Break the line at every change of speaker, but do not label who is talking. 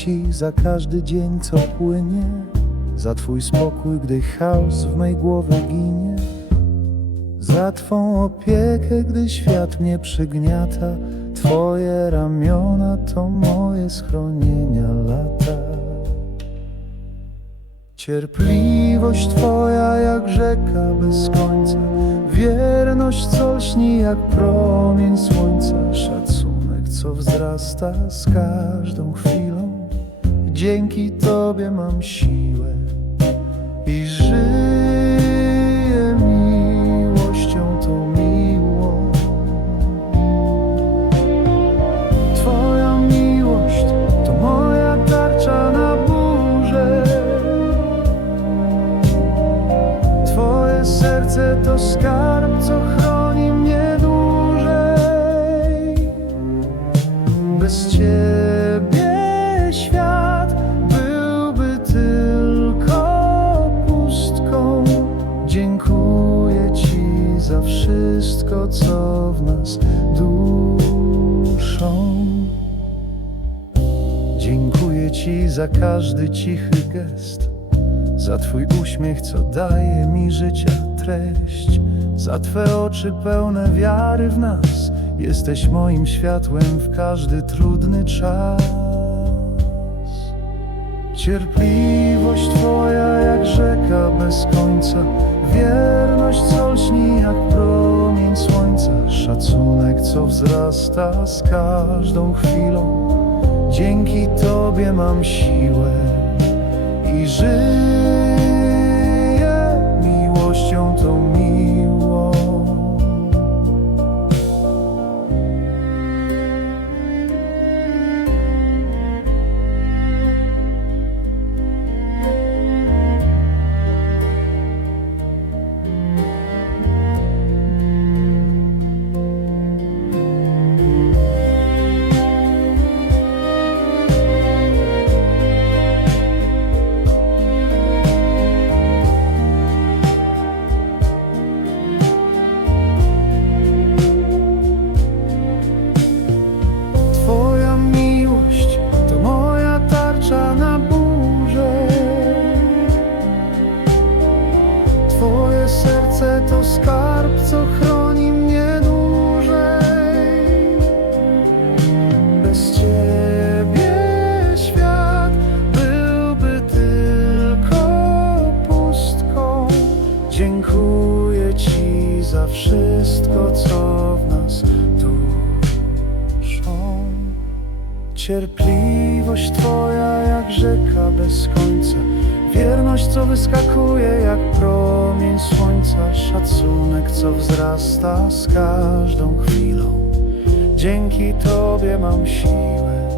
Ci za każdy dzień, co płynie, za Twój spokój, gdy chaos w mej głowie ginie, za Twą opiekę, gdy świat mnie przygniata. Twoje ramiona to moje schronienia lata. Cierpliwość Twoja jak rzeka bez końca, wierność co lśni jak promień słońca, szacunek co wzrasta z każdą chwilą. Dzięki Tobie mam siłę i żyję miłością tą miłą. Twoja miłość to moja tarcza na burzę. Twoje serce to skarb, co chroni mnie dłużej. Bez Ciebie świat wszystko, co w nas duszą. Dziękuję Ci za każdy cichy gest, za Twój uśmiech, co daje mi życia treść, za Twe oczy pełne wiary w nas. Jesteś moim światłem w każdy trudny czas. Cierpliwość Twoja jak rzeka bez końca, wierność co lśni jak słońca, szacunek co wzrasta z każdą chwilą. Dzięki Tobie mam siłę i żyję wszystko, co w nas duszą. Cierpliwość Twoja jak rzeka bez końca, wierność co wyskakuje jak promień słońca, szacunek co wzrasta z każdą chwilą. Dzięki Tobie mam siłę.